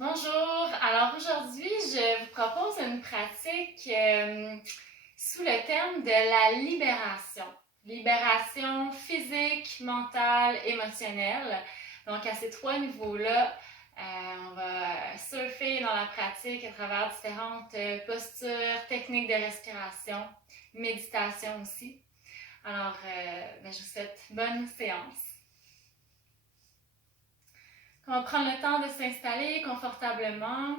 Bonjour, alors aujourd'hui je vous propose une pratique sous le thème de la libération. Libération physique, mentale, émotionnelle. Donc à ces trois niveaux-là, on va surfer dans la pratique à travers différentes postures, techniques de respiration, méditation aussi. Alors je vous souhaite bonne séance. On va prendre le temps de s'installer confortablement.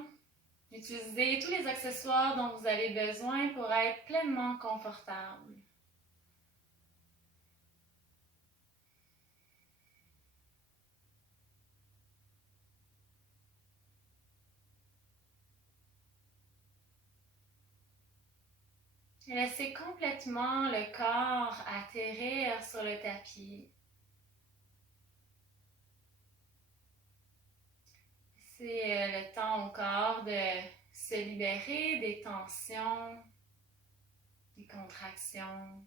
Utilisez tous les accessoires dont vous avez besoin pour être pleinement confortable. Laissez complètement le corps atterrir sur le tapis. C'est le temps au corps de se libérer des tensions, des contractions,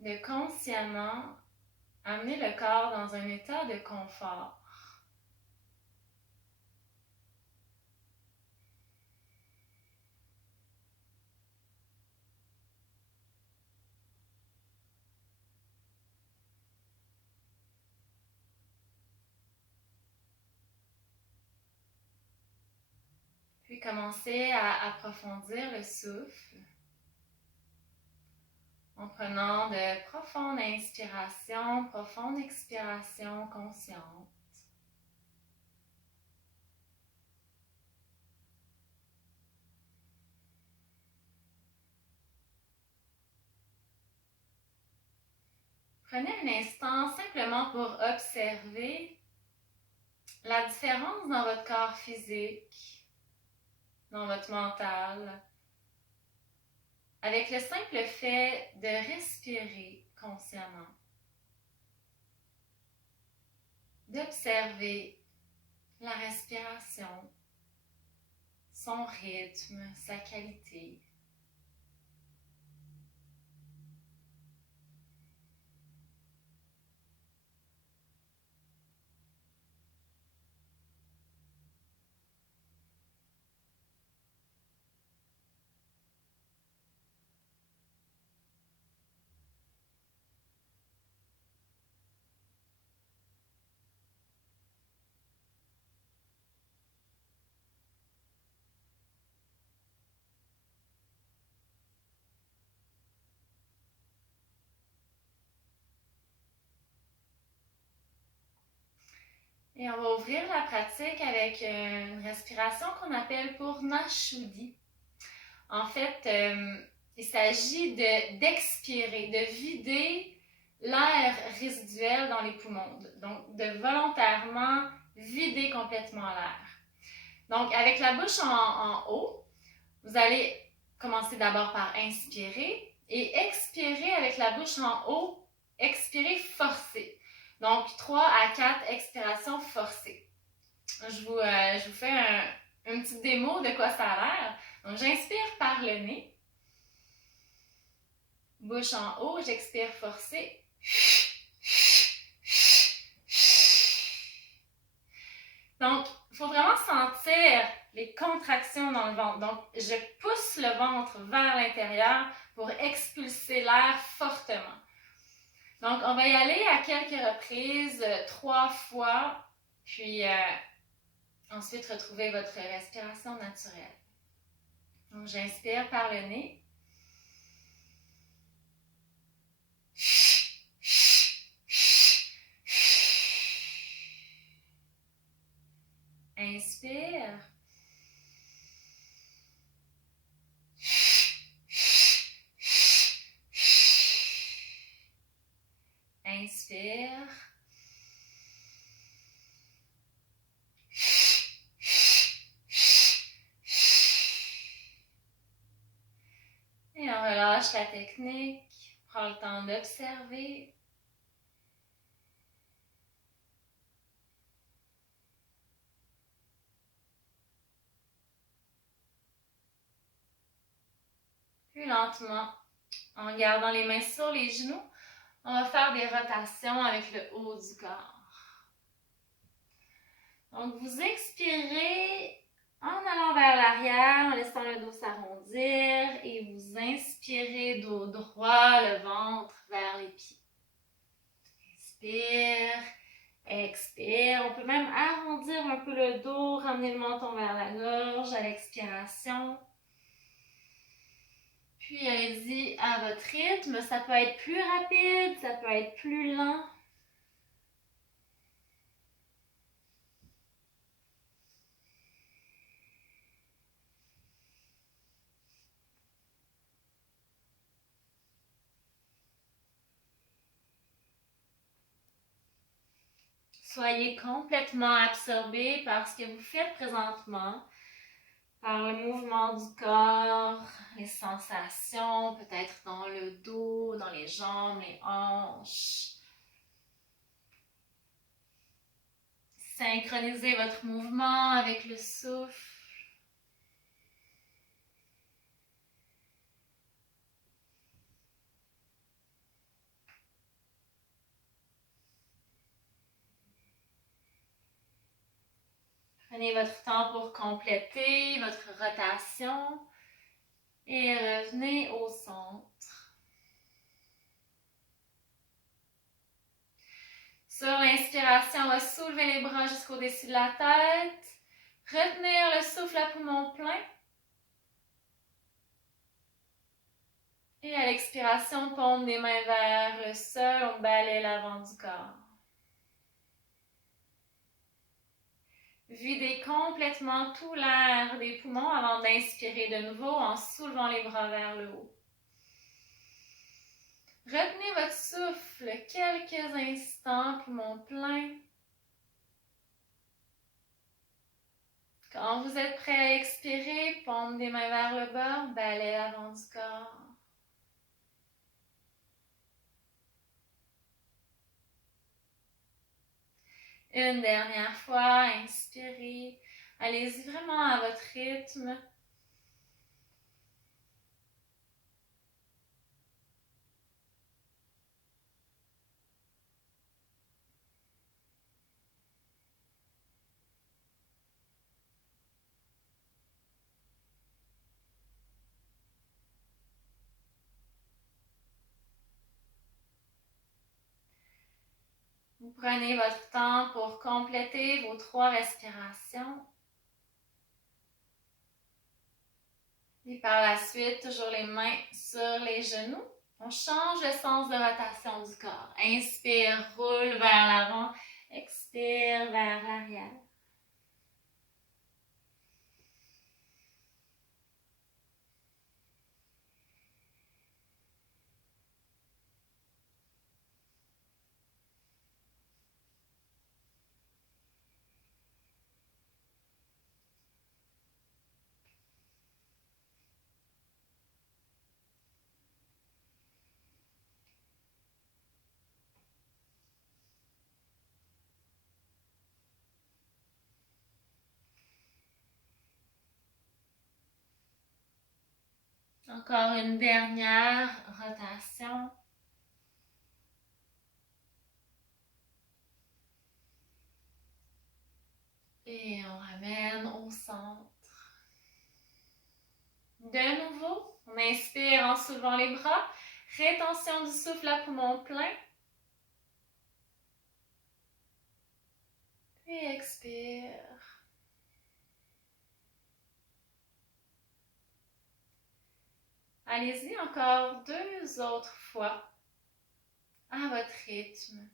de consciemment amener le corps dans un état de confort. Puis commencez à approfondir le souffle en prenant de profondes inspirations, profondes expirations conscientes. Prenez un instant simplement pour observer la différence dans votre corps physique, dans votre mental, avec le simple fait de respirer consciemment, d'observer la respiration, son rythme, sa qualité. Et on va ouvrir la pratique avec une respiration qu'on appelle Purnashuddhi. En fait, il s'agit d'expirer, de vider l'air résiduel dans les poumons. Donc, de volontairement vider complètement l'air. Donc, avec la bouche en haut, vous allez commencer d'abord par inspirer et expirer avec la bouche en haut, expirer forcé. Donc, 3 à 4 expirations forcées. Je vous fais une petite démo de quoi ça a l'air. Donc, j'inspire par le nez. Bouche en haut, j'expire forcé. Donc, il faut vraiment sentir les contractions dans le ventre. Donc, je pousse le ventre vers l'intérieur pour expulser l'air fortement. Donc, on va y aller à quelques reprises, 3 fois, puis ensuite retrouver votre respiration naturelle. Donc, j'inspire par le nez. Inspire. Inspire. Et on relâche la technique. Prends le temps d'observer. Puis lentement, en gardant les mains sur les genoux, on va faire des rotations avec le haut du corps. Donc, vous expirez en allant vers l'arrière, en laissant le dos s'arrondir et vous inspirez dos droit, le ventre vers les pieds. Inspire, expire. On peut même arrondir un peu le dos, ramener le menton vers la gorge à l'expiration. Puis allez-y à votre rythme. Ça peut être plus rapide, ça peut être plus lent. Soyez complètement absorbé par ce que vous faites présentement, par le mouvement du corps, les sensations, peut-être dans le dos, dans les jambes, les hanches. Synchronisez votre mouvement avec le souffle. Prenez votre temps pour compléter votre rotation et revenez au centre. Sur l'inspiration, on va soulever les bras jusqu'au-dessus de la tête. Retenir le souffle à poumon plein. Et à l'expiration, paume des mains vers le sol, on balaie l'avant du corps. Videz complètement tout l'air des poumons avant d'inspirer de nouveau en soulevant les bras vers le haut. Retenez votre souffle quelques instants, poumon plein. Quand vous êtes prêt à expirer, paume des mains vers le bas, balai l'avant du corps. Une dernière fois, inspirez. Allez-y vraiment à votre rythme. Vous prenez votre temps pour compléter vos 3 respirations. Et par la suite, toujours les mains sur les genoux. On change le sens de rotation du corps. Inspire, roule vers l'avant. Expire vers l'arrière. Encore une dernière rotation. Et on ramène au centre. De nouveau, on inspire en soulevant les bras. Rétention du souffle à poumon plein. Puis expire. Allez-y encore 2 autres fois à votre rythme.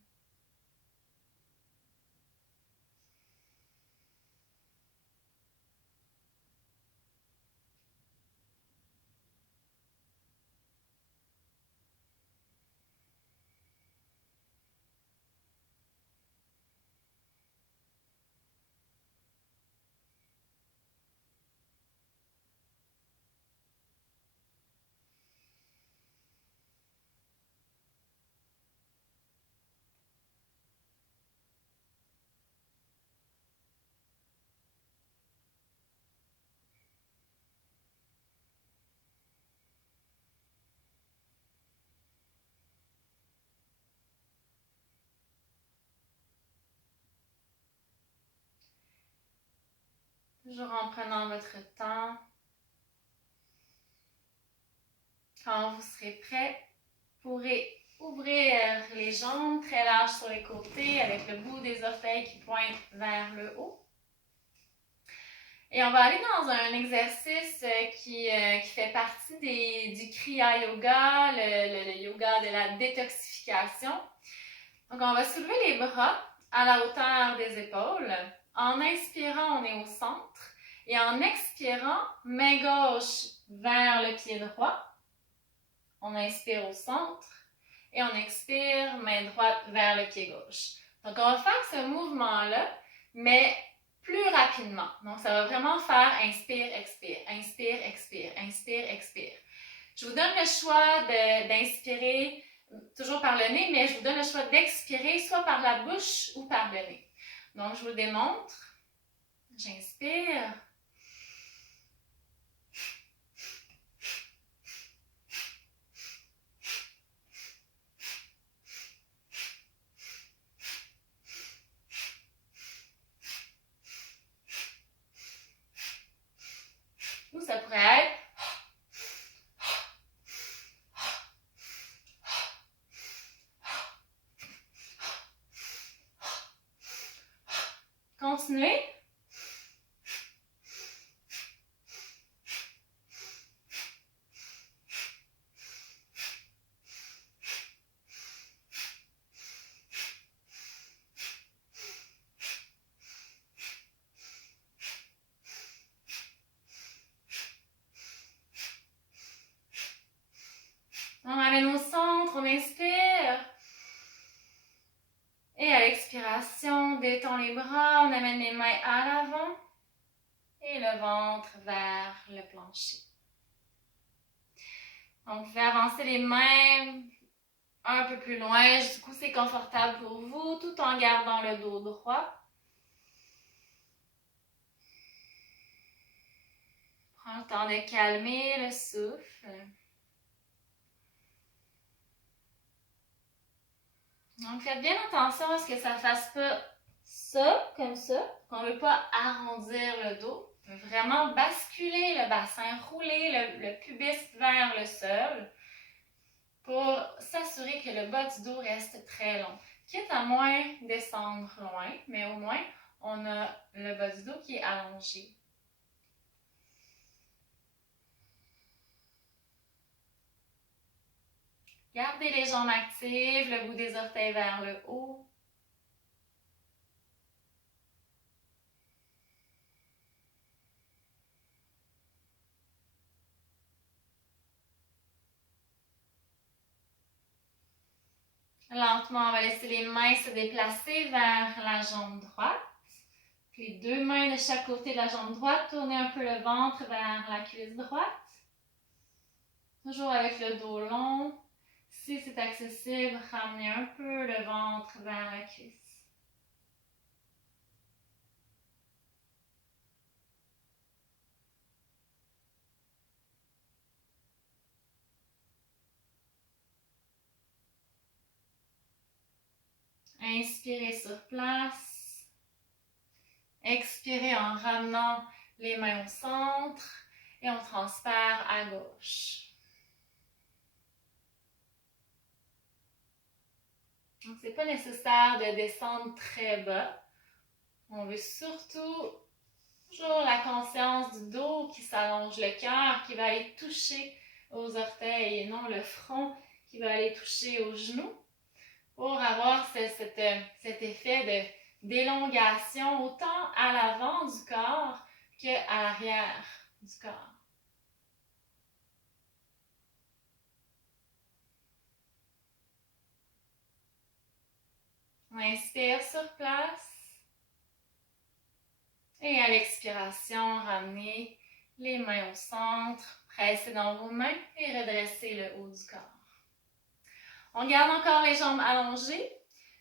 Toujours en prenant votre temps. Quand vous serez prêt, vous pourrez ouvrir les jambes très larges sur les côtés avec le bout des orteils qui pointent vers le haut. Et on va aller dans un exercice qui fait partie du Kriya Yoga, le yoga de la détoxification. Donc, on va soulever les bras à la hauteur des épaules. En inspirant, on est au centre. Et en expirant, main gauche vers le pied droit. On inspire au centre. Et on expire, main droite vers le pied gauche. Donc, on va faire ce mouvement-là, mais plus rapidement. Donc, ça va vraiment faire inspire, expire, inspire, expire, inspire, expire. Je vous donne le choix d'inspirer toujours par le nez, mais je vous donne le choix d'expirer soit par la bouche ou par le nez. Donc, je vous le démontre. J'inspire. Ou ça pourrait être continuez. On amène au centre, on inspire. Et à l'expiration, détend les bras, on amène les mains à l'avant et le ventre vers le plancher. Donc, vous pouvez avancer les mains un peu plus loin. Du coup, c'est confortable pour vous, tout en gardant le dos droit. Prends le temps de calmer le souffle. Donc, faites bien attention à ce que ça ne fasse pas ça, comme ça. On ne veut pas arrondir le dos. On veut vraiment basculer le bassin, rouler le pubis vers le sol pour s'assurer que le bas du dos reste très long. Quitte à moins descendre loin, mais au moins, on a le bas du dos qui est allongé. Gardez les jambes actives, le bout des orteils vers le haut. Lentement, on va laisser les mains se déplacer vers la jambe droite. Les deux mains de chaque côté de la jambe droite, tournez un peu le ventre vers la cuisse droite. Toujours avec le dos long. Si c'est accessible, ramenez un peu le ventre vers la cuisse. Inspirez sur place. Expirez en ramenant les mains au centre et on transfère à gauche. Donc, ce n'est pas nécessaire de descendre très bas. On veut surtout toujours la conscience du dos qui s'allonge, le cœur qui va aller toucher aux orteils et non le front qui va aller toucher aux genoux pour avoir cet effet d'élongation autant à l'avant du corps qu'à l'arrière du corps. On inspire sur place. Et à l'expiration, ramenez les mains au centre, pressez dans vos mains et redressez le haut du corps. On garde encore les jambes allongées.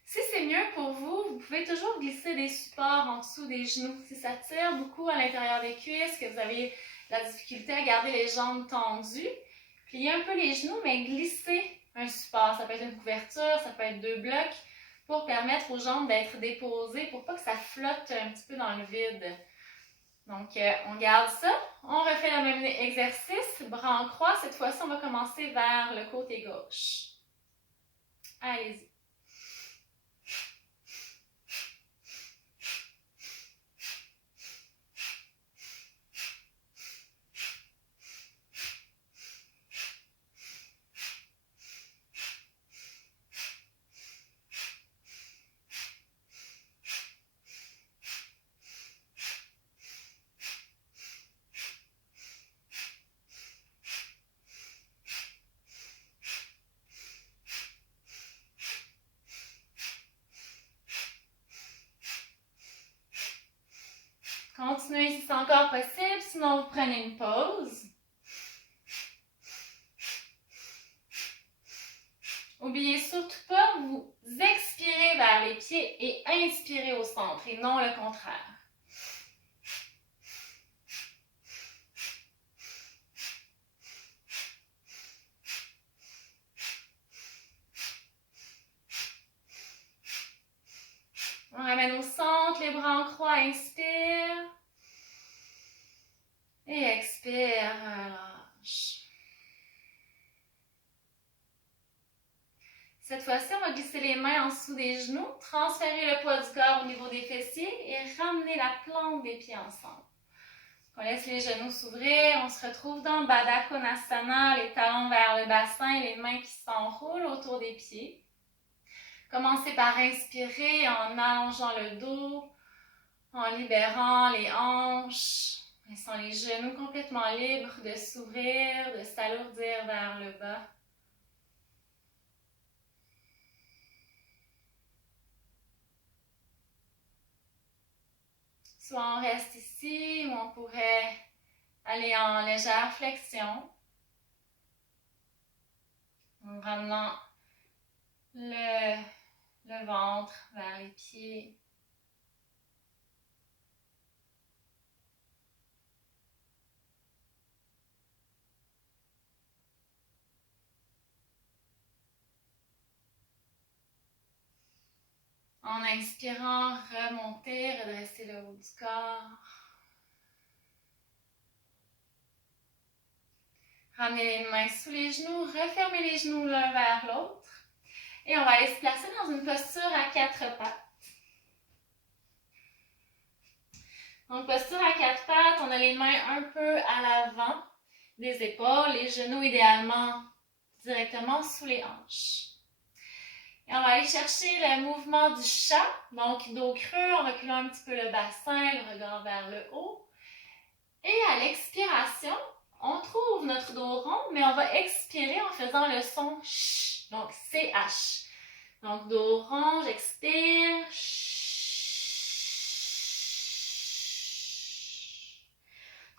Si c'est mieux pour vous, vous pouvez toujours glisser des supports en dessous des genoux. Si ça tire beaucoup à l'intérieur des cuisses, que vous avez la difficulté à garder les jambes tendues, pliez un peu les genoux, mais glissez un support. Ça peut être une couverture, ça peut être deux blocs, pour permettre aux jambes d'être déposées, pour pas que ça flotte un petit peu dans le vide. Donc, on garde ça. On refait le même exercice. Bras en croix. Cette fois-ci, on va commencer vers le côté gauche. Allez-y. Continuez si c'est encore possible, sinon vous prenez une pause. N'oubliez surtout pas, vous expirez vers les pieds et inspirez au centre et non le contraire. On ramène au centre, les bras en croix, inspire. Et expire, relâche. Cette fois-ci, on va glisser les mains en dessous des genoux, transférer le poids du corps au niveau des fessiers et ramener la plante des pieds ensemble. On laisse les genoux s'ouvrir, on se retrouve dans Baddha Konasana, les talons vers le bassin et les mains qui s'enroulent autour des pieds. Commencez par inspirer en allongeant le dos, en libérant les hanches, laissant les genoux complètement libres de s'ouvrir, de s'alourdir vers le bas. Soit on reste ici ou on pourrait aller en légère flexion, en ramenant le ventre vers les pieds. En inspirant, remonter, redresser le haut du corps. Ramenez les mains sous les genoux, refermez les genoux l'un vers l'autre. Et on va aller se placer dans une posture à quatre pattes. Donc, posture à quatre pattes, on a les mains un peu à l'avant des épaules, les genoux idéalement directement sous les hanches. Et on va aller chercher le mouvement du chat, donc dos creux, en reculant un petit peu le bassin, le regard vers le haut. Et à l'expiration, on trouve notre dos rond, mais on va expirer en faisant le son ch, donc CH. Donc dos rond, j'expire.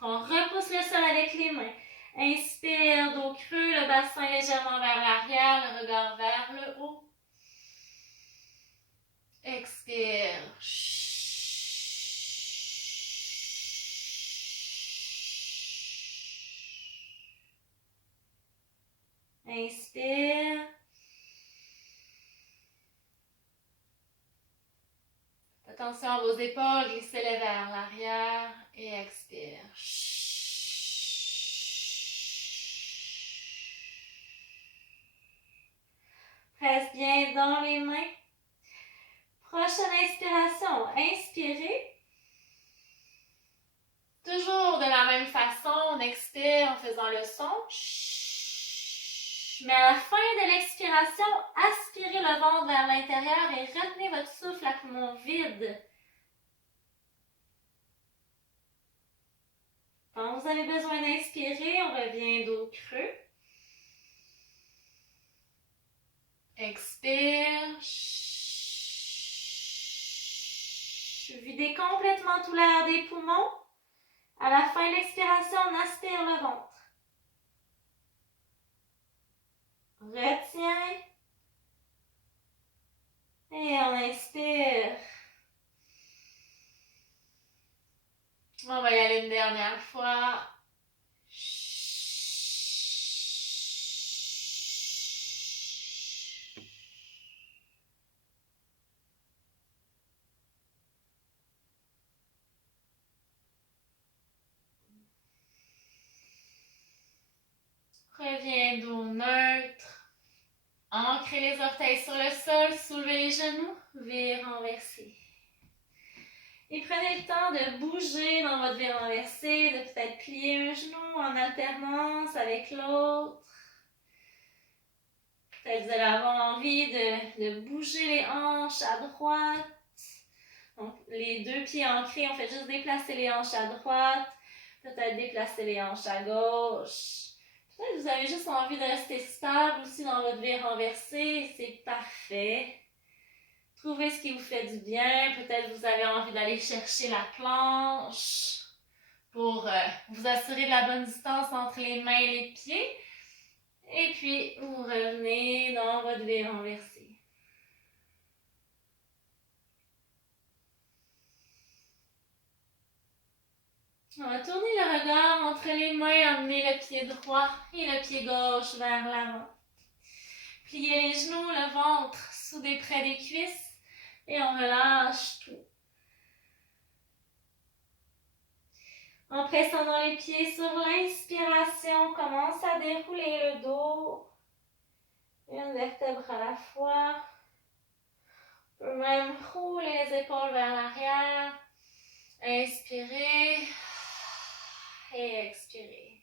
On repousse le sol avec les mains. Inspire, dos creux, le bassin légèrement vers l'arrière, le regard vers le haut. Expire. Inspire. Attention à vos épaules, glissez-les vers l'arrière et expire. Presse bien dans les mains. Prochaine inspiration, inspirez. Toujours de la même façon, on expire en faisant le son. Mais à la fin de l'expiration, aspirez le ventre vers l'intérieur et retenez votre souffle à poumon vide. Quand vous avez besoin d'inspirer, on revient dos creux. Expire. Videz complètement tout l'air des poumons. À la fin de l'expiration, on aspire le ventre. Retiens. Et on inspire. On va y aller une dernière fois. Reviens dos neutre. Ancrez les orteils sur le sol, soulevez les genoux, vire renversé. Et prenez le temps de bouger dans votre vire renversé, de peut-être plier un genou en alternance avec l'autre. Peut-être vous allez avoir envie de bouger les hanches à droite. Donc, les deux pieds ancrés, on fait juste déplacer les hanches à droite. Peut-être déplacer les hanches à gauche. Peut-être que vous avez juste envie de rester stable aussi dans votre vire renversé. C'est parfait. Trouvez ce qui vous fait du bien. Peut-être que vous avez envie d'aller chercher la planche pour vous assurer de la bonne distance entre les mains et les pieds. Et puis, vous revenez dans votre vire renversé. On va tourner le regard entre les mains, amener le pied droit et le pied gauche vers l'avant. Pliez les genoux, le ventre soudé près des cuisses et on relâche tout. En pressant dans les pieds sur l'inspiration, commence à dérouler le dos. Une vertèbre à la fois. On peut même rouler les épaules vers l'arrière. Inspirez et expirez.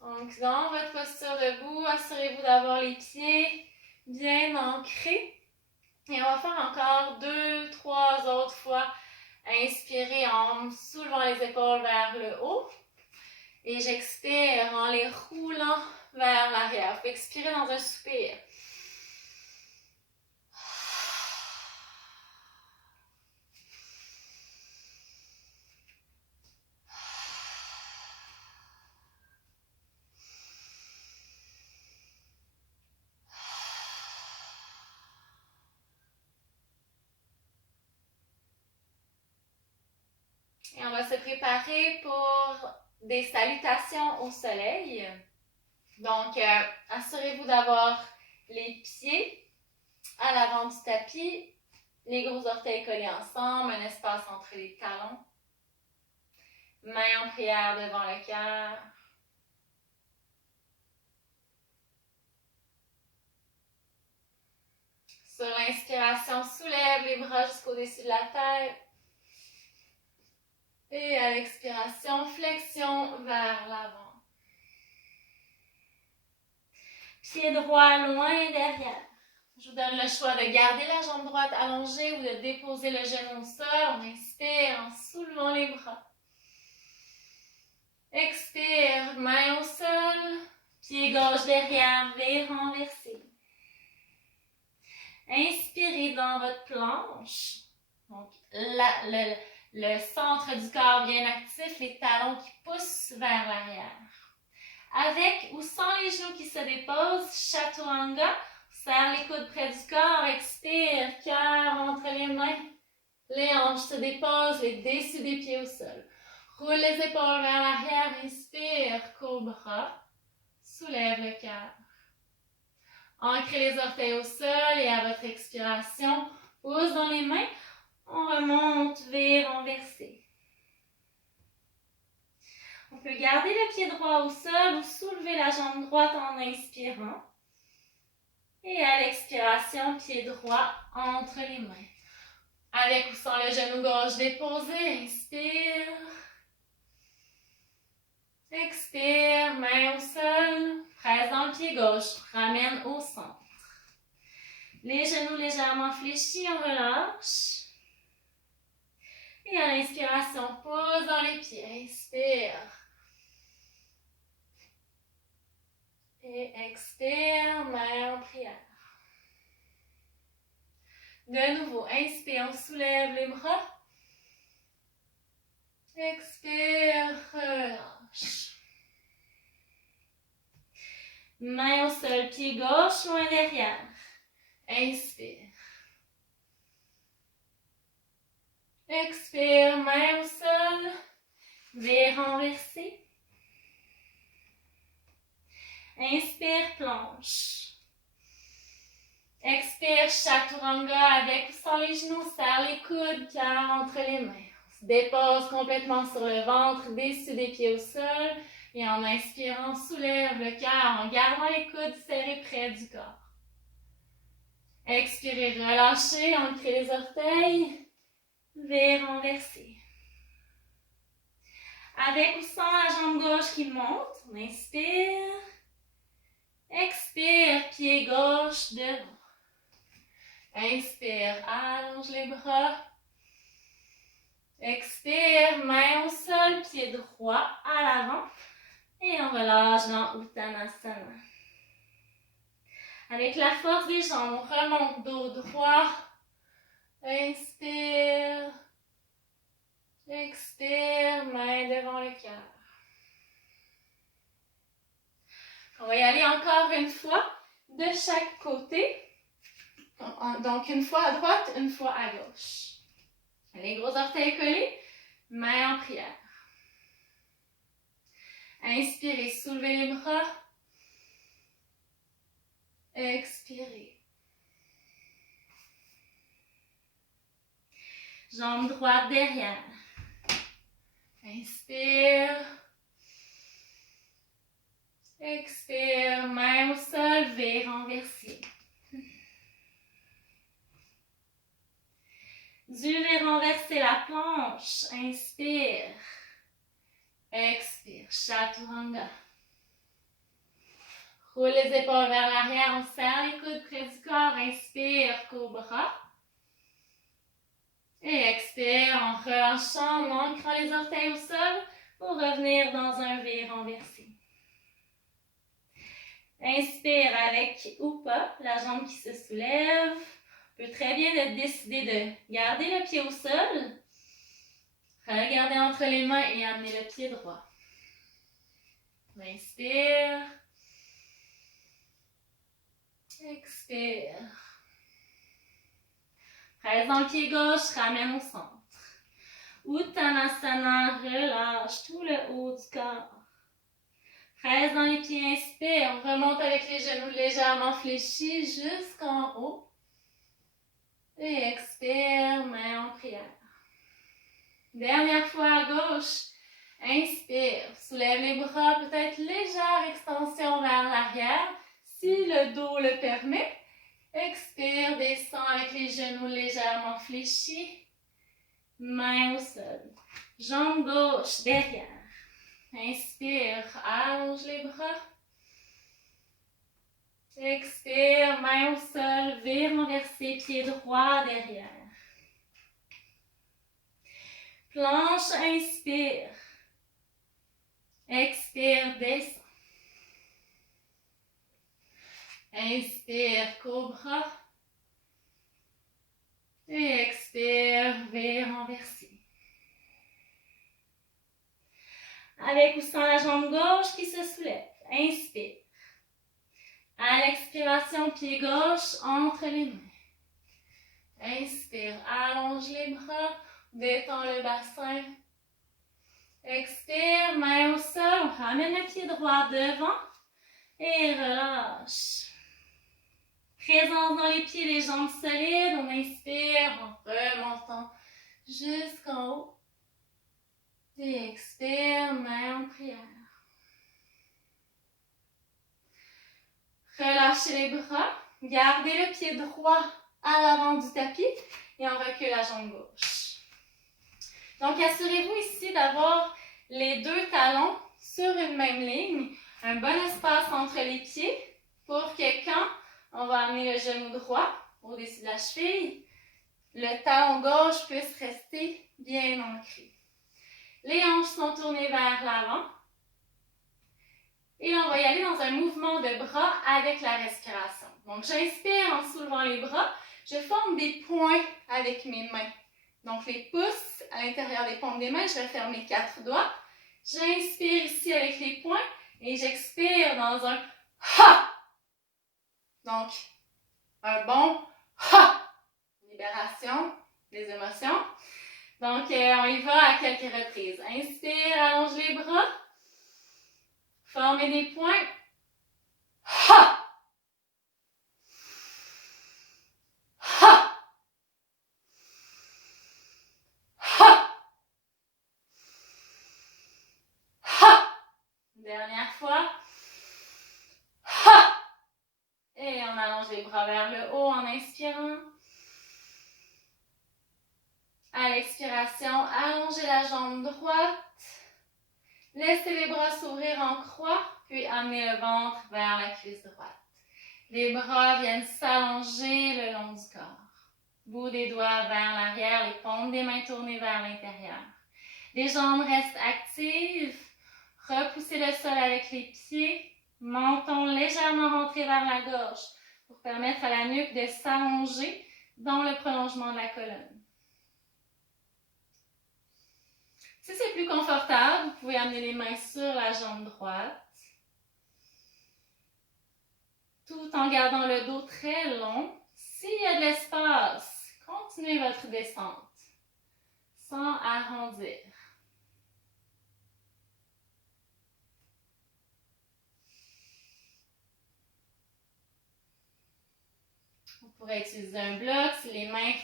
Donc, dans votre posture debout, assurez-vous d'avoir les pieds bien ancrés. Et on va faire encore 2-3 autres fois. Inspirez en soulevant les épaules vers le haut. Et j'expire en les roulant vers l'arrière. Vous pouvez expirer dans un soupir. Et on va se préparer pour des salutations au soleil. Donc, assurez-vous d'avoir les pieds à l'avant du tapis, les gros orteils collés ensemble, un espace entre les talons. Mains en prière devant le cœur. Sur l'inspiration, soulève les bras jusqu'au-dessus de la tête. Et à l'expiration, flexion vers l'avant. Pied droit loin derrière. Je vous donne le choix de garder la jambe droite allongée ou de déposer le genou au sol. On inspire en soulevant les bras. Expire, main au sol. Pied gauche derrière, vire renversé. Inspirez dans votre planche. Donc, le centre du corps bien actif, les talons qui poussent vers l'arrière. Avec ou sans les genoux qui se déposent, Chaturanga, serre les coudes près du corps, expire, cœur entre les mains. Les hanches se déposent, les dessus des pieds au sol. Roule les épaules vers l'arrière, inspire, cobra, soulève le cœur. Ancrez les orteils au sol et à votre expiration, pouce dans les mains, on remonte, vire, renversé. On peut garder le pied droit au sol ou soulever la jambe droite en inspirant. Et à l'expiration, pied droit entre les mains. Avec ou sans le genou gauche déposé, inspire. Expire, main au sol, presse dans le pied gauche, ramène au centre. Les genoux légèrement fléchis, on relâche. Et à l'inspiration, pouce dans les pieds, inspire. Et expire, main en prière. De nouveau, inspire, on soulève les bras. Expire, relâche. Main au sol, pied gauche, loin derrière. Inspire. Expire, main au sol. Vire renversé. Inspire, planche. Expire, Chaturanga avec ou sans les genoux, serre les coudes, cœur entre les mains. On se dépose complètement sur le ventre, dessus des pieds au sol. Et en inspirant, soulève le cœur en gardant les coudes serrés près du corps. Expirez, relâchez, ancrez les orteils, V renversé. Avec ou sans la jambe gauche qui monte, on inspire. Expire, pied gauche devant. Inspire, allonge les bras. Expire, main au sol, pied droit à l'avant. Et on relâche dans Uttanasana. Avec la force des jambes, on remonte dos droit. Inspire. Expire, main devant le cœur. On va y aller encore une fois de chaque côté. Donc, une fois à droite, une fois à gauche. Les gros orteils collés, main en prière. Inspirez, soulevez les bras. Expirez. Jambe droite derrière. Inspire. Expire, main au sol, V renversé. Durez renverser la planche. Inspire. Expire, Chaturanga. Roule les épaules vers l'arrière, on serre les coudes près du corps. Inspire, cobra. Et expire en relâchant, en ancrant les orteils au sol pour revenir dans un V renversé. Inspire avec ou pas, la jambe qui se soulève. On peut très bien décider de garder le pied au sol. Regardez entre les mains et amenez le pied droit. Inspire. Expire. Presse dans le pied gauche, ramène au centre. Uttanasana, relâche tout le haut du corps. Presse dans les pieds, inspire. On remonte avec les genoux légèrement fléchis jusqu'en haut. Et expire, main en prière. Dernière fois à gauche. Inspire, soulève les bras, peut-être légère extension vers l'arrière, si le dos le permet. Expire, descend avec les genoux légèrement fléchis. Main au sol. Jambe gauche derrière. Inspire, allonge les bras. Expire, main au sol, V renversé, pied droit derrière. Planche, inspire. Expire, descend. Inspire, cobra. Et expire, V renversé. Avec ou sans la jambe gauche qui se soulève. Inspire. À l'expiration, pied gauche entre les mains. Inspire, allonge les bras, détends le bassin. Expire, main au sol, on ramène le pied droit devant et relâche. Présence dans les pieds, les jambes solides, on inspire en remontant jusqu'en haut. Et expire, main en prière. Relâchez les bras, gardez le pied droit à l'avant du tapis et on recule la jambe gauche. Donc, assurez-vous ici d'avoir les deux talons sur une même ligne, un bon espace entre les pieds pour que quand on va amener le genou droit au-dessus de la cheville, le talon gauche puisse rester bien ancré. Les hanches sont tournées vers l'avant. Et on va y aller dans un mouvement de bras avec la respiration. Donc, j'inspire en soulevant les bras. Je forme des points avec mes mains. Donc, les pouces à l'intérieur des paumes des mains, je referme les 4 doigts. J'inspire ici avec les poings et j'expire dans un ha. Donc, un bon ha. Libération des émotions. Donc, on y va à quelques reprises. Inspire, allonge les bras. Formez des points. Ha! Ha! Ha! Ha! Dernière fois. Ha! Et on allonge les bras vers le haut en inspirant. À l'expiration, allongez la jambe droite. Laissez les bras s'ouvrir en croix, puis amenez le ventre vers la cuisse droite. Les bras viennent s'allonger le long du corps. Bout des doigts vers l'arrière, les paumes des mains tournées vers l'intérieur. Les jambes restent actives. Repoussez le sol avec les pieds. Menton légèrement rentré vers la gorge pour permettre à la nuque de s'allonger dans le prolongement de la colonne. Si c'est plus confortable, vous pouvez amener les mains sur la jambe droite, tout en gardant le dos très long. S'il y a de l'espace, continuez votre descente sans arrondir. Vous pourrez utiliser un bloc si les mains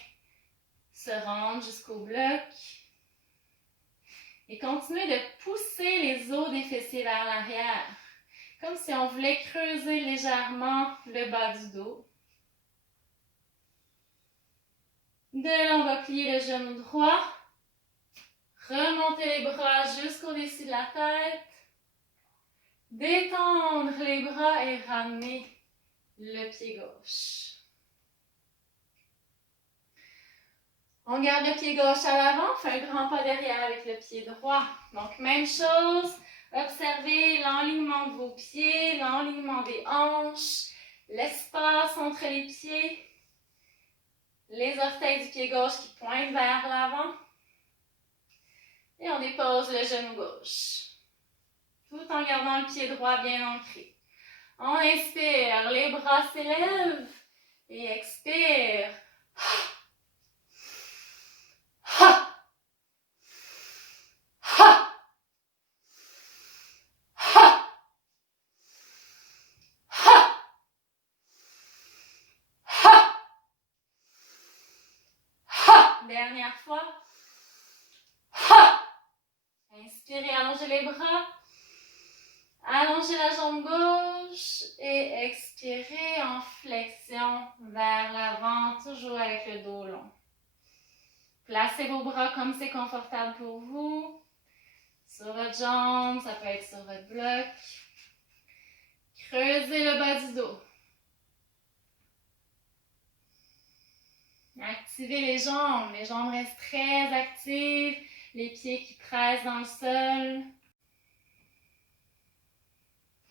se rendent jusqu'au bloc. Et continuez de pousser les os des fessiers vers l'arrière, comme si on voulait creuser légèrement le bas du dos. De là, on va plier le genou droit, remonter les bras jusqu'au-dessus de la tête, détendre les bras et ramener le pied gauche. On garde le pied gauche à l'avant, on fait un grand pas derrière avec le pied droit. Donc, même chose, observez l'enlignement de vos pieds, l'enlignement des hanches, l'espace entre les pieds, les orteils du pied gauche qui pointent vers l'avant. Et on dépose le genou gauche, tout en gardant le pied droit bien ancré. On inspire, les bras s'élèvent et expire. Ha! Ha! Ha! Ha! Ha! Ha! Dernière fois. Ha! Inspirez, allongez les bras. Allongez la jambe gauche et expirez en flexion vers l'avant, toujours avec le dos long. Placez vos bras comme c'est confortable pour vous. Sur votre jambe, ça peut être sur votre bloc. Creusez le bas du dos. Activez les jambes restent très actives, les pieds qui pressent dans le sol.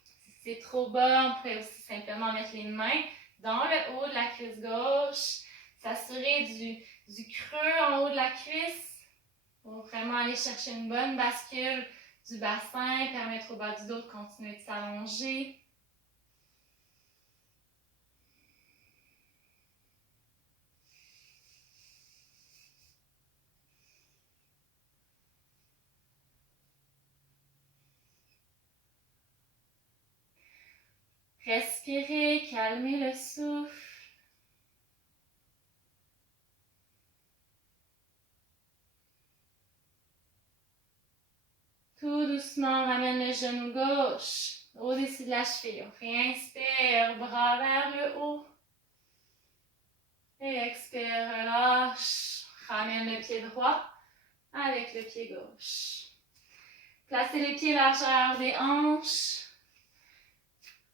Si c'est trop bas, on pourrait aussi simplement mettre les mains dans le haut de la cuisse gauche, s'assurer du creux en haut de la cuisse pour vraiment aller chercher une bonne bascule du bassin, permettre au bas du dos de continuer de s'allonger. Respirez, calmez le souffle. Tout doucement, on ramène le genou gauche au-dessus de la cheville. On réinspire, bras vers le haut. Et expire, relâche. Ramène le pied droit avec le pied gauche. Placez les pieds largeur des hanches.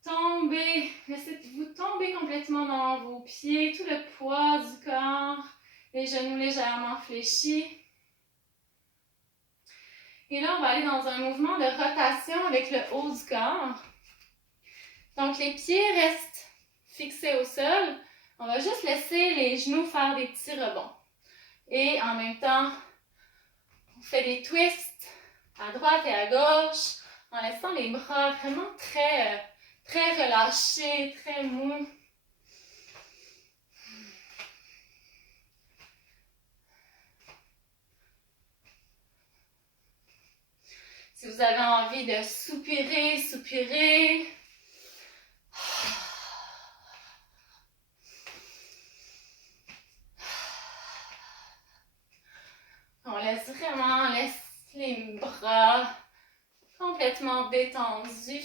Tombez, laissez-vous tomber complètement dans vos pieds, tout le poids du corps, les genoux légèrement fléchis. Et là, on va aller dans un mouvement de rotation avec le haut du corps. Donc, les pieds restent fixés au sol. On va juste laisser les genoux faire des petits rebonds. Et en même temps, on fait des twists à droite et à gauche en laissant les bras vraiment très relâchés, très mous. Si vous avez envie de soupirer, soupirez. On laisse les bras complètement complètement détendu.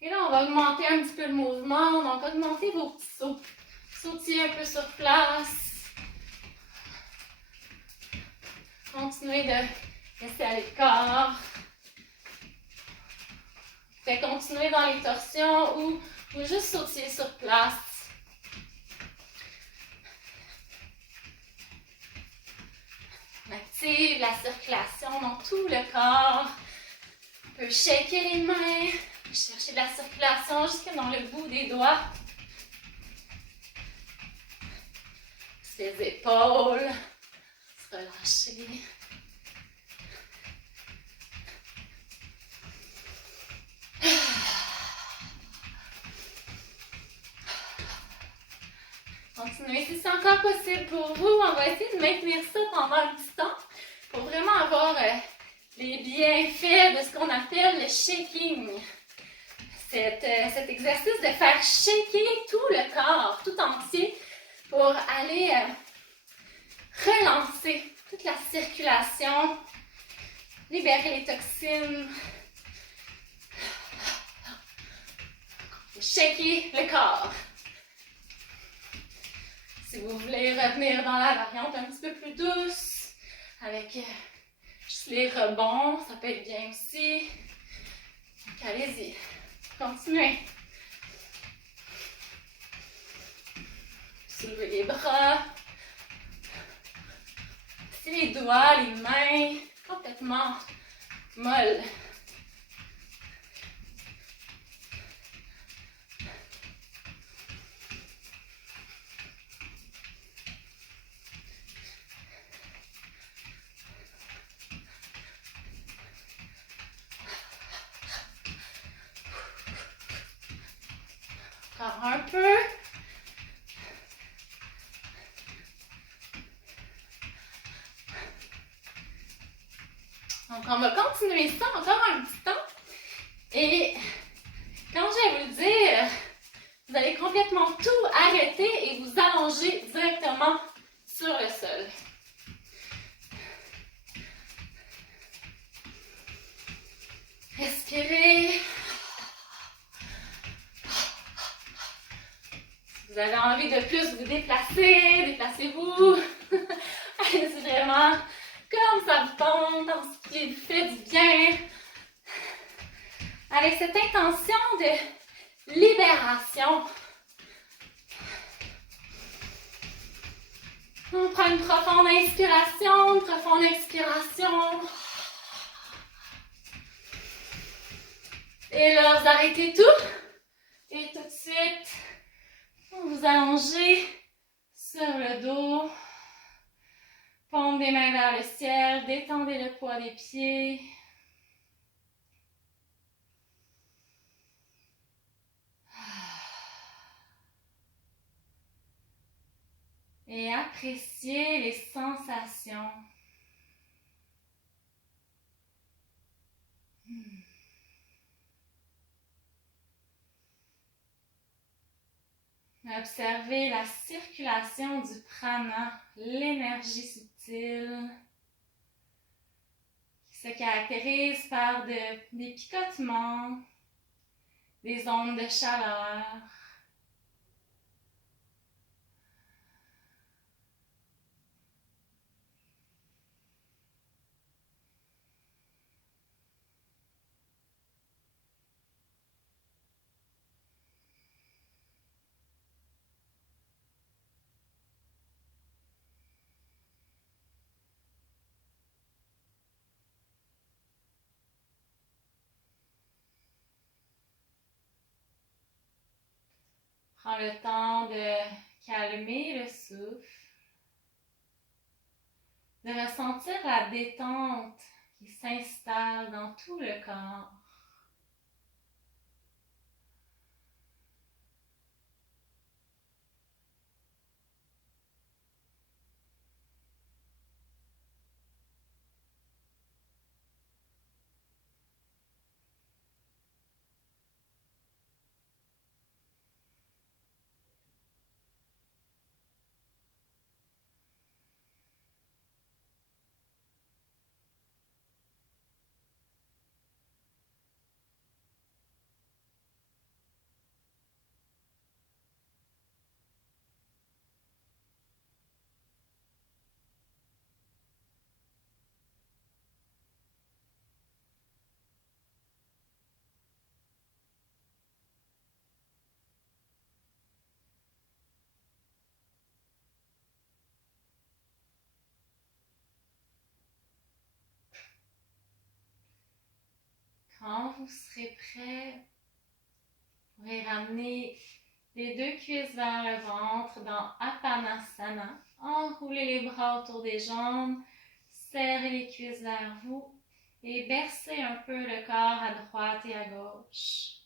Et là, on va augmenter un petit peu le mouvement. Donc, augmentez vos petits sauts. Sautillez un peu sur place. Continuez de laisser aller le corps. Fait continuer dans les torsions ou juste sautiller sur place. On active la circulation dans tout le corps. On peut shaker les mains, chercher de la circulation jusque dans le bout des doigts. Les épaules, se relâcher. Continuez si c'est encore possible pour vous. On va essayer de maintenir ça pendant un petit temps pour vraiment avoir les bienfaits de ce qu'on appelle le shaking. Cet exercice de faire shaker tout le corps, tout entier, pour aller relancer toute la circulation, libérer les toxines, shaker le corps. Si vous voulez revenir dans la variante un petit peu plus douce, avec juste les rebonds, ça peut être bien aussi. Donc allez-y, continuez. Soulevez les bras. Si les doigts, les mains, complètement molles. Encore un peu. Donc, on va continuer ça encore un petit temps. Et quand je vais vous le dire, vous allez complètement tout arrêter et vous allonger directement sur le sol. Respirez. Vous avez envie de plus vous déplacer, déplacez-vous. Allez-y vraiment comme ça vous tente, dans ce qui vous fait du bien. Avec cette intention de libération. On prend une profonde inspiration, une profonde expiration. Et là, vous arrêtez tout. Et tout de suite, vous vous allongez sur le dos. Paume des mains vers le ciel. Détendez le poids des pieds. Et appréciez les sensations. Observez la circulation du prana, l'énergie subtile qui se caractérise par des picotements, des ondes de chaleur. Prends le temps de calmer le souffle, de ressentir la détente qui s'installe dans tout le corps. Quand vous serez prêt, vous pourrez ramener les deux cuisses vers le ventre dans Apanasana. Enroulez les bras autour des jambes, serrez les cuisses vers vous et bercez un peu le corps à droite et à gauche.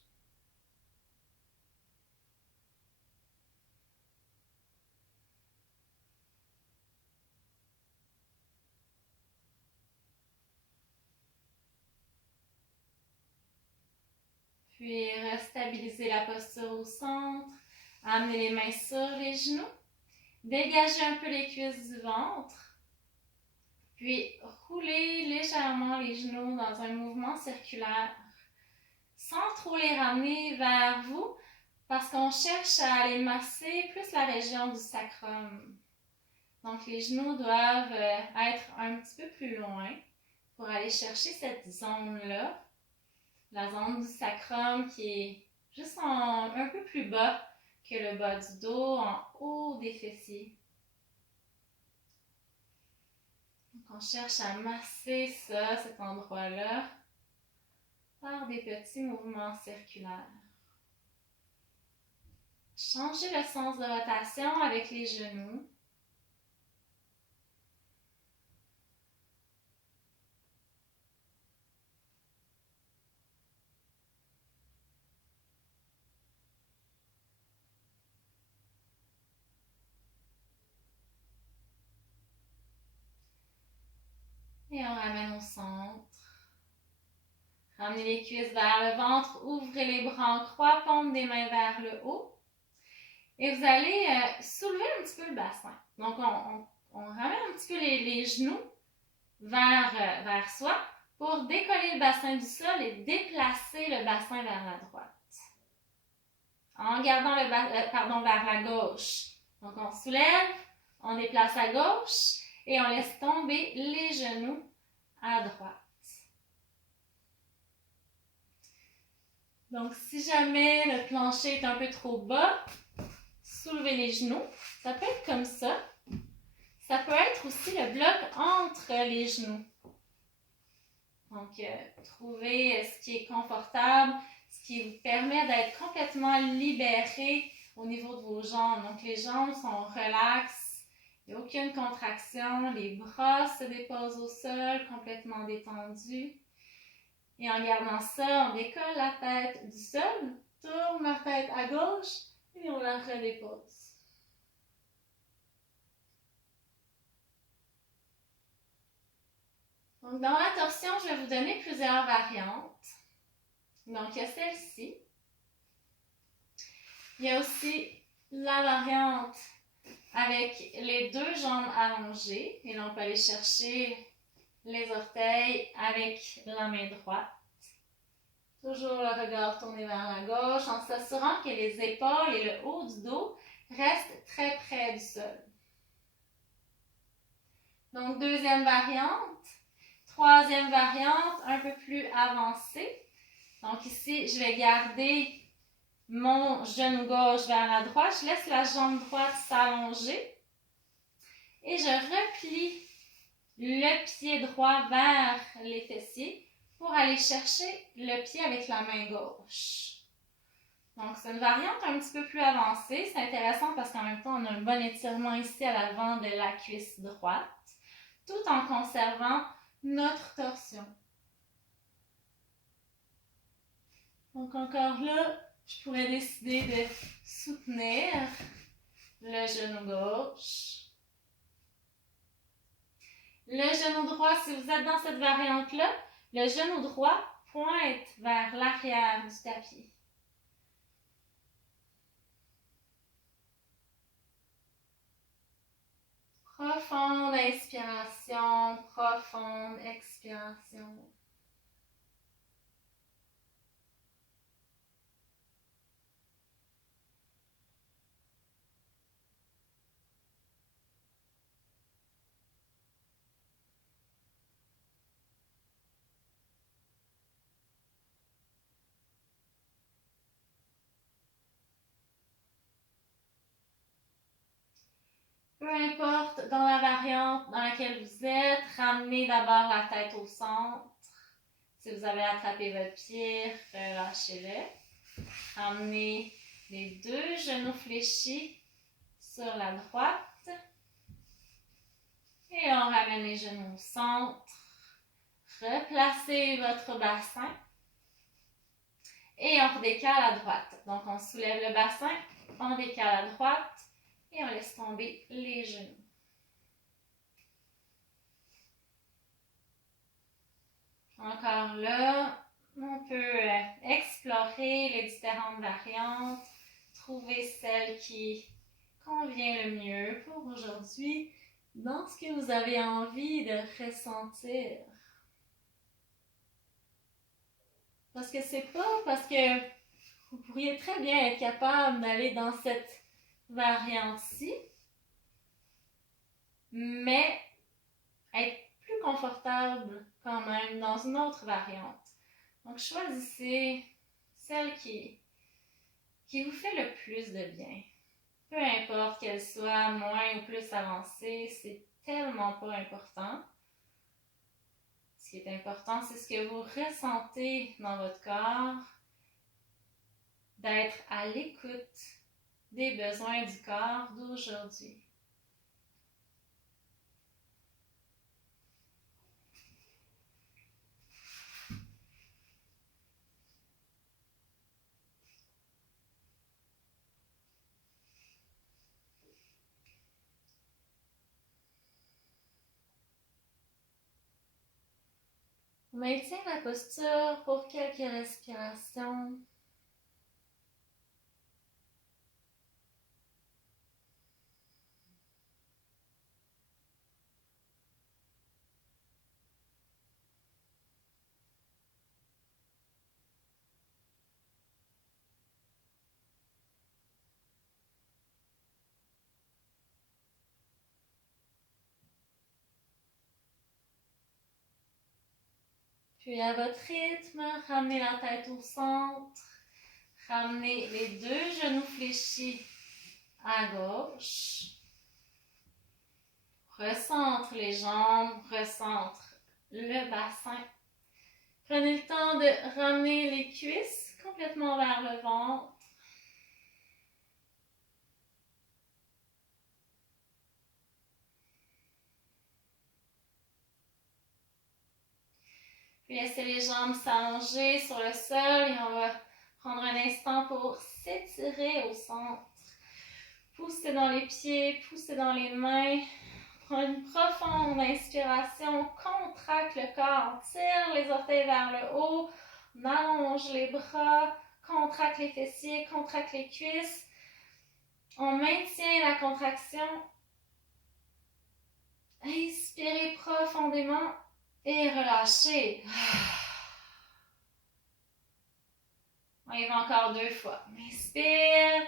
Puis restabilisez la posture au centre. Amenez les mains sur les genoux. Dégagez un peu les cuisses du ventre. Puis roulez légèrement les genoux dans un mouvement circulaire sans trop les ramener vers vous parce qu'on cherche à aller masser plus la région du sacrum. Donc les genoux doivent être un petit peu plus loin pour aller chercher cette zone-là. La zone du sacrum qui est juste un peu plus bas que le bas du dos, en haut des fessiers. Donc on cherche à masser ça, cet endroit-là, par des petits mouvements circulaires. Changez le sens de rotation avec les genoux. Et on ramène au centre. Ramenez les cuisses vers le ventre, ouvrez les bras en croix, paume des mains vers le haut. Et vous allez soulever un petit peu le bassin. Donc, on ramène un petit peu les genoux vers soi pour décoller le bassin du sol et déplacer le bassin vers la droite. En gardant vers la gauche. Donc, on soulève, on déplace à gauche et on laisse tomber les genoux à droite. Donc, si jamais le plancher est un peu trop bas, soulevez les genoux. Ça peut être comme ça. Ça peut être aussi le bloc entre les genoux. Donc, trouvez ce qui est confortable, ce qui vous permet d'être complètement libéré au niveau de vos jambes. Donc, les jambes sont relaxes, il n'y a aucune contraction, les bras se déposent au sol, complètement détendus. Et en gardant ça, on décolle la tête du sol, tourne la tête à gauche et on la redépose. Donc, dans la torsion, je vais vous donner plusieurs variantes. Donc, il y a celle-ci. Il y a aussi la variante avec les deux jambes allongées. Et là, on peut aller chercher les orteils avec la main droite. Toujours le regard tourné vers la gauche en s'assurant que les épaules et le haut du dos restent très près du sol. Donc, deuxième variante. Troisième variante, un peu plus avancée. Donc ici, je vais garder mon genou gauche vers la droite. Je laisse la jambe droite s'allonger. Et je replie le pied droit vers les fessiers pour aller chercher le pied avec la main gauche. Donc, c'est une variante un petit peu plus avancée. C'est intéressant parce qu'en même temps, on a un bon étirement ici à l'avant de la cuisse droite, tout en conservant notre torsion. Donc encore là, je pourrais décider de soutenir le genou gauche. Le genou droit, si vous êtes dans cette variante-là, le genou droit pointe vers l'arrière du tapis. Profonde inspiration, profonde expiration. Peu importe dans la variante dans laquelle vous êtes, ramenez d'abord la tête au centre. Si vous avez attrapé votre pied, relâchez-le. Ramenez les deux genoux fléchis sur la droite. Et on ramène les genoux au centre. Replacez votre bassin. Et on redécale à droite. Donc, on soulève le bassin, on décale à droite et on laisse tomber les genoux. Encore là, on peut explorer les différentes variantes, trouver celle qui convient le mieux pour aujourd'hui dans ce que vous avez envie de ressentir. Parce que c'est pas parce que vous pourriez très bien être capable d'aller dans cette variante-ci, mais être plus confortable quand même dans une autre variante. Donc, choisissez celle qui vous fait le plus de bien. Peu importe qu'elle soit moins ou plus avancée, c'est tellement pas important. Ce qui est important, c'est ce que vous ressentez dans votre corps, d'être à l'écoute des besoins du corps d'aujourd'hui. Maintiens la posture pour quelques respirations. Puis à votre rythme, ramenez la tête au centre. Ramenez les deux genoux fléchis à gauche. Recentre les jambes, recentre le bassin. Prenez le temps de ramener les cuisses complètement vers le ventre. Puis laissez les jambes s'allonger sur le sol et on va prendre un instant pour s'étirer au centre. Poussez dans les pieds, poussez dans les mains. Prenez une profonde inspiration, contracte le corps, tire les orteils vers le haut, on allonge les bras, contracte les fessiers, contracte les cuisses. On maintient la contraction. Inspirez profondément et relâchez. On y va encore 2 fois. Inspire.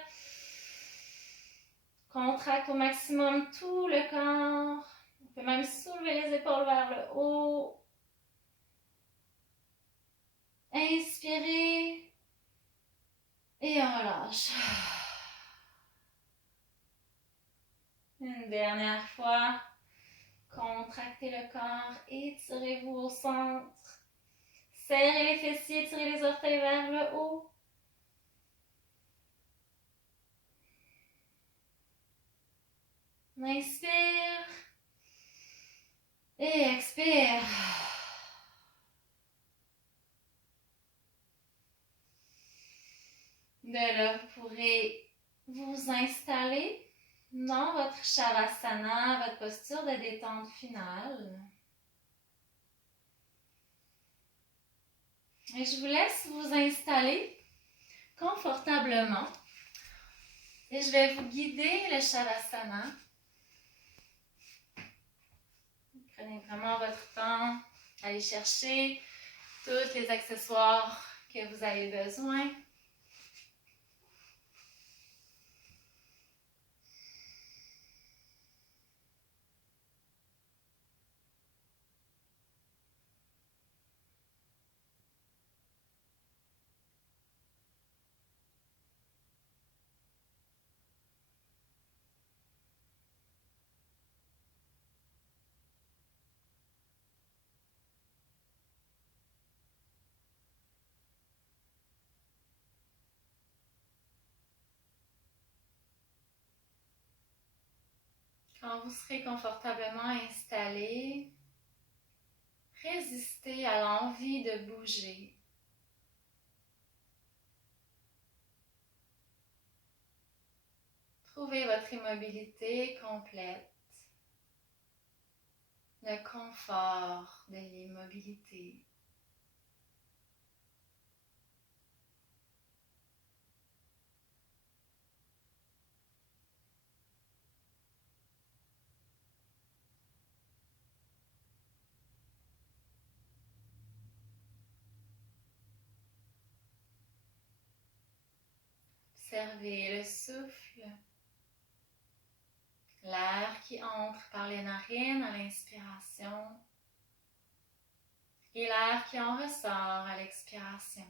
Contracte au maximum tout le corps. On peut même soulever les épaules vers le haut. Inspirez. Et on relâche. Une dernière fois. Contractez le corps. Étirez-vous au centre. Serrez les fessiers, tirez les orteils vers le haut. Inspire. Et expire. De là, vous pourrez vous installer dans votre Shavasana, votre posture de détente finale. Et je vous laisse vous installer confortablement. Et je vais vous guider le Shavasana. Prenez vraiment votre temps. Allez chercher tous les accessoires que vous avez besoin. Quand vous serez confortablement installé, résistez à l'envie de bouger. Trouvez votre immobilité complète, le confort de l'immobilité. Observez le souffle, l'air qui entre par les narines à l'inspiration et l'air qui en ressort à l'expiration.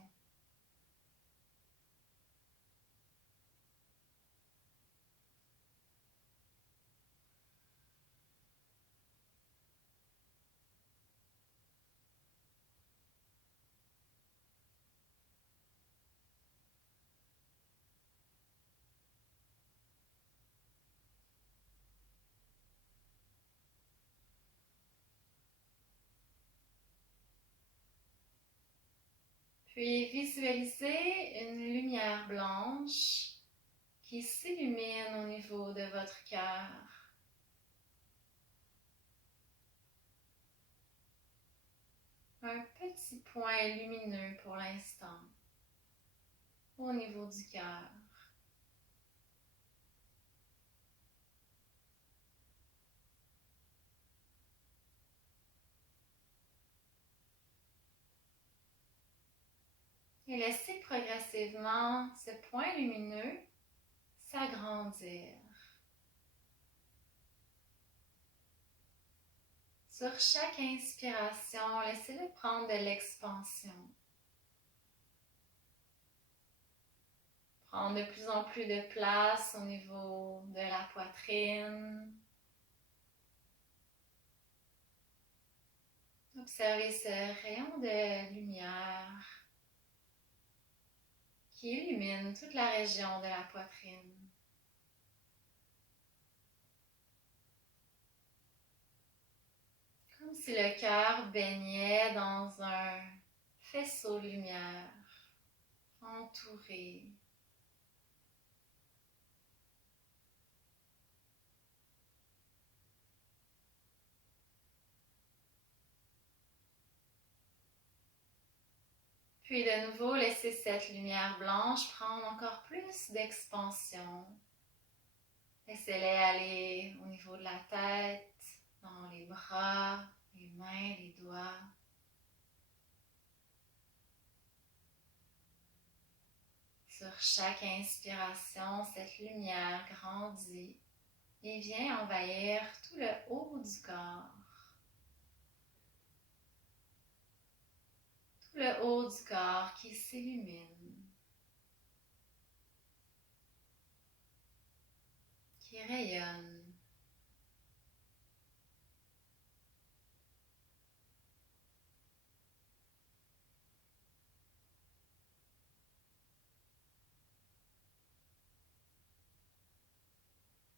Puis visualisez une lumière blanche qui s'illumine au niveau de votre cœur. Un petit point lumineux pour l'instant au niveau du cœur. Et laissez progressivement ce point lumineux s'agrandir. Sur chaque inspiration, laissez-le prendre de l'expansion. Prendre de plus en plus de place au niveau de la poitrine. Observez ce rayon de lumière qui illumine toute la région de la poitrine. Comme si le cœur baignait dans un faisceau de lumière, entouré. Puis de nouveau, laissez cette lumière blanche prendre encore plus d'expansion. Laissez-les aller au niveau de la tête, dans les bras, les mains, les doigts. Sur chaque inspiration, cette lumière grandit et vient envahir tout le haut du corps. Tout le haut du corps qui s'illumine, qui rayonne.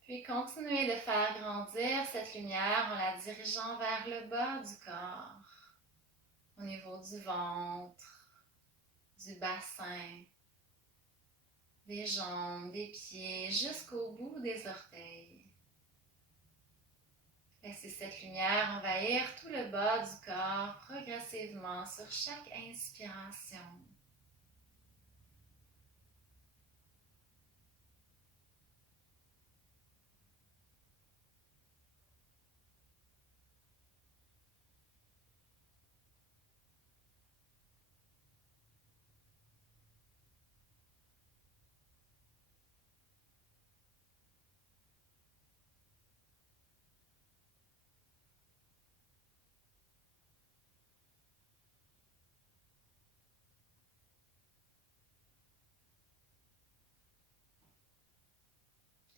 Puis continuez de faire grandir cette lumière en la dirigeant vers le bas du corps, au niveau du ventre, du bassin, des jambes, des pieds, jusqu'au bout des orteils. Laissez cette lumière envahir tout le bas du corps progressivement sur chaque inspiration.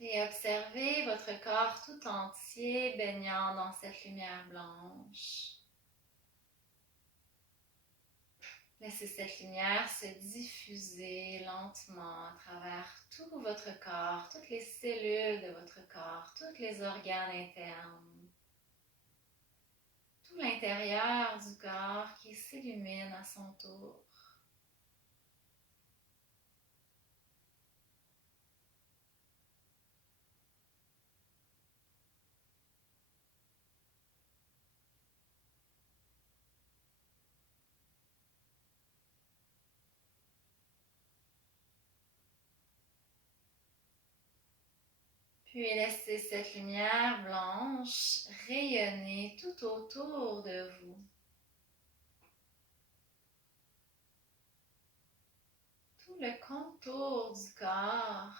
Et observez votre corps tout entier baignant dans cette lumière blanche. Laissez cette lumière se diffuser lentement à travers tout tout votre corps, toutes les cellules de votre corps, tous les organes internes, tout l'intérieur du corps qui s'illumine à son tour. Puis laissez cette lumière blanche rayonner tout autour de vous. Tout le contour du corps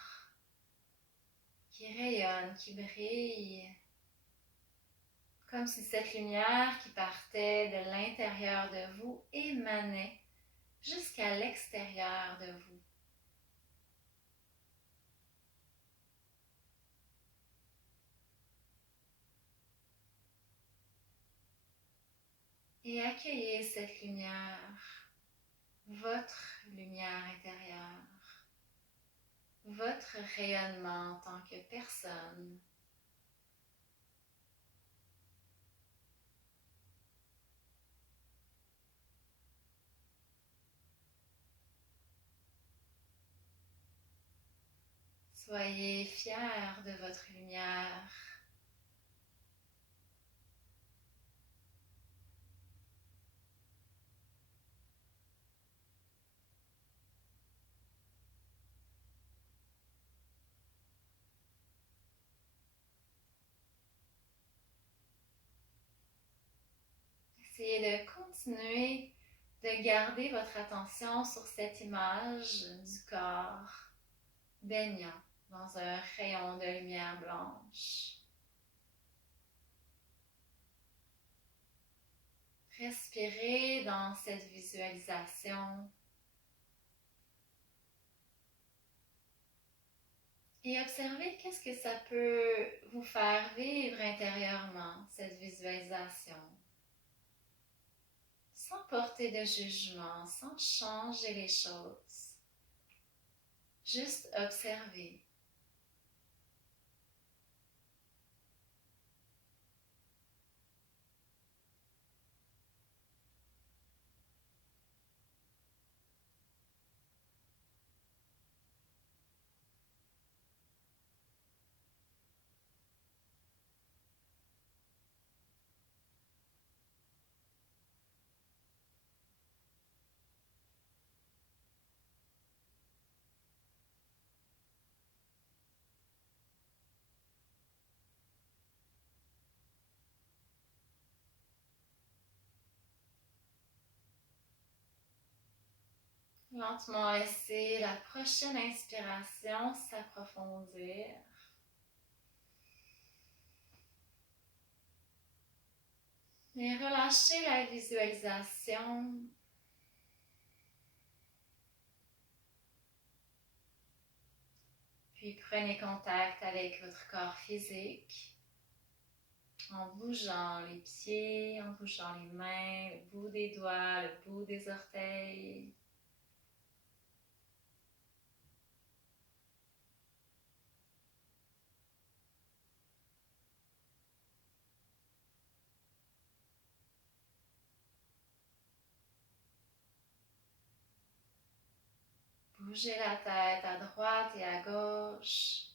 qui rayonne, qui brille, comme si cette lumière qui partait de l'intérieur de vous émanait jusqu'à l'extérieur de vous. Et accueillez cette lumière, votre lumière intérieure, votre rayonnement en tant que personne. Soyez fiers de votre lumière. Essayez de continuer de garder votre attention sur cette image du corps baignant dans un rayon de lumière blanche. Respirez dans cette visualisation et observez qu'est-ce que ça peut vous faire vivre intérieurement, cette visualisation. Sans porter de jugement, sans changer les choses. Juste observer. Lentement laissez la prochaine inspiration s'approfondir. Et relâchez la visualisation. Puis prenez contact avec votre corps physique en bougeant les pieds, en bougeant les mains, le bout des doigts, le bout des orteils. Bougez la tête à droite et à gauche.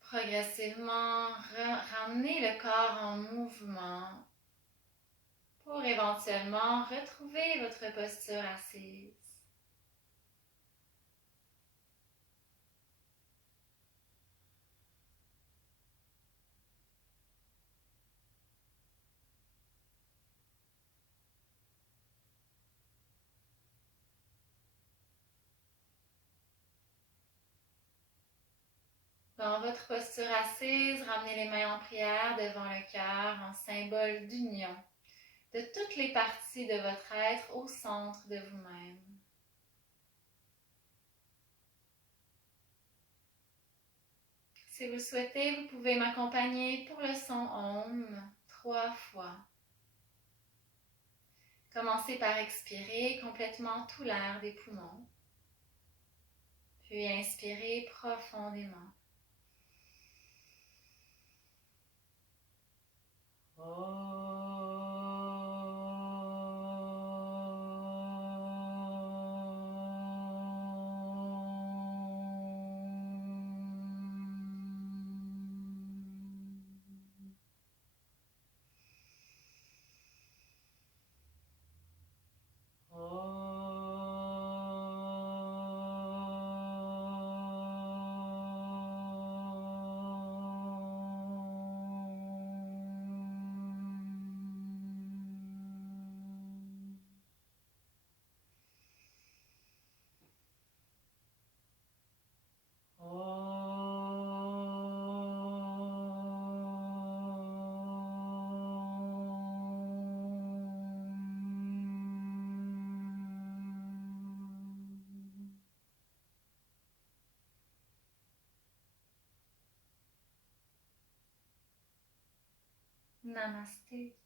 Progressivement, ramenez le corps en mouvement pour éventuellement retrouver votre posture assise. Dans votre posture assise, ramenez les mains en prière devant le cœur en symbole d'union de toutes les parties de votre être au centre de vous-même. Si vous le souhaitez, vous pouvez m'accompagner pour le son Om 3 fois. Commencez par expirer complètement tout l'air des poumons. Puis inspirez profondément. Namaste.